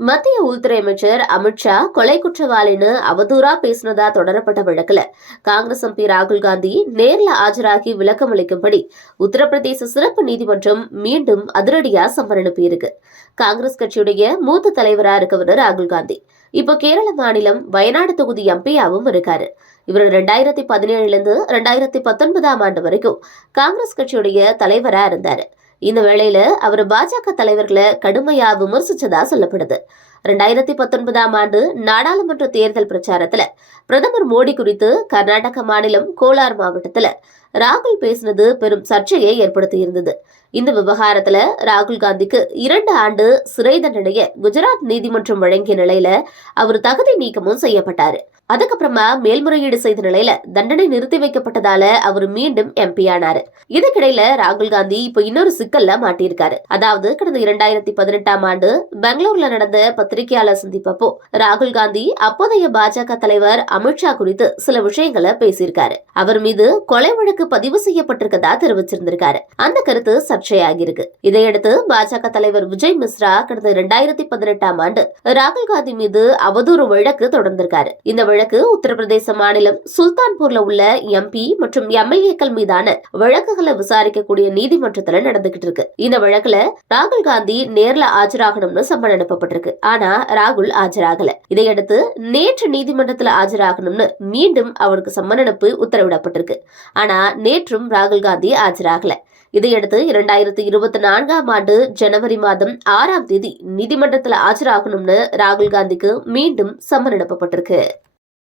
மத்திய உள்துறை அமைச்சர் அமித்ஷா கொலை குற்றவாளின்னு அவதூறா பேசினதா தொடரப்பட்ட வழக்குல. காங்கிரஸ் எம்பி ராகுல் காந்தி நேர்ல ஆஜராகி விளக்கம் அளிக்கும்படி உத்தரப்பிரதேச சிறப்பு நீதிமன்றம் மீண்டும் அதிரடியா சம்மன் அனுப்பியிருக்கு காங்கிரஸ் கட்சியுடைய மூத்த தலைவரா இருக்கவர் ராகுல் காந்தி. இப்போ கேரள மாநிலம் வயநாடு தொகுதி எம்பியாவும் இருக்காரு. இவர் ரெண்டாயிரத்தி பதினேழுல இருந்து ரெண்டாயிரத்தி பத்தொன்பதாம் ஆண்டு வரைக்கும் காங்கிரஸ் கட்சியுடைய தலைவரா இருந்தாரு. இந்த வேளையில அவர் பாஜக தலைவர்களை கடுமையா விமர்சிச்சதா சொல்லப்படுது. ரெண்டாயிரத்தி பத்தொன்பதாம் ஆண்டு நாடாளுமன்ற தேர்தல் பிரச்சாரத்துல பிரதமர் மோடி குறித்து கர்நாடக மாநிலம் கோலார் மாவட்டத்துல ராகுல் பேசினது பெரும் சர்ச்சையை ஏற்படுத்தி இருந்தது இந்த விவகாரத்துல ராகுல் காந்திக்கு இரண்டு ஆண்டு சிறை தண்டனையை குஜராத் நீதிமன்றம் வழங்கிய நிலையில அவர் தகுதி நீக்கமும் செய்யப்பட்டாரு. அதுக்கப்புறமா மேல்முறையீடு செய்த நிலையில தண்டனை நிறுத்தி வைக்கப்பட்டதால அவர் மீண்டும் எம்பி ஆனாரு. இதுக்கிடையில ராகுல் காந்தி இப்போ இன்னொரு சிக்கல்ல மாட்டியிருக்காரு. அதாவது கடந்த இரண்டாயிரத்தி பதினெட்டாம் ஆண்டு பெங்களூர்ல நடந்த பத்திரிகையாளர் சந்திப்பப்போ ராகுல் காந்தி அப்போதைய பாஜக தலைவர் அமித்ஷா குறித்து சில விஷயங்களை பேசியிருக்காரு. அவர் மீது கொலை வழக்கு பதிவு செய்யப்பட்டிருக்கதா தெரிவிச்சிருந்திருக்காரு. அந்த கருத்து சர்ச்சையாகியிருக்கு. இதையடுத்து பாஜக தலைவர் விஜய் மிஸ்ரா கடந்த இரண்டாயிரத்தி பதினெட்டாம் ஆண்டு ராகுல் காந்தி மீது அவதூறு வழக்கு தொடர்ந்திருக்காரு. இந்த வழக்கு உத்தரப்பிரதேச மாநிலம் சுல்தான்பூர்ல உள்ள எம்பி மற்றும் எம்எல்ஏக்கள் மீதான வழக்குகளை விசாரிக்கக்கூடிய நீதிமன்றத்துல நடந்துகிட்டு இருக்கு. இந்த வழக்குல ராகுல் காந்தி நேர்ல ஆஜராகணும்னு சம்மன் அனுப்பப்பட்டிருக்கு. ஆனா ராகுல் ஆஜராகல. இதையடுத்து நேற்று நீதிமன்றத்துல ஆஜராகணும்னு மீண்டும் அவருக்கு சம்மன் அனுப்பி உத்தரவிடப்பட்டிருக்கு. ஆனா நேற்றும் ராகுல் காந்தி ஆஜராகல. இதையடுத்து இரண்டாயிரத்தி இருபத்தி நான்காம் ஆண்டு ஜனவரி மாதம் ஆறாம் தேதி நீதிமன்றத்தில் ஆஜராகணும்னு ராகுல் காந்திக்கு மீண்டும் சம்மன் அனுப்பப்பட்டிருக்கு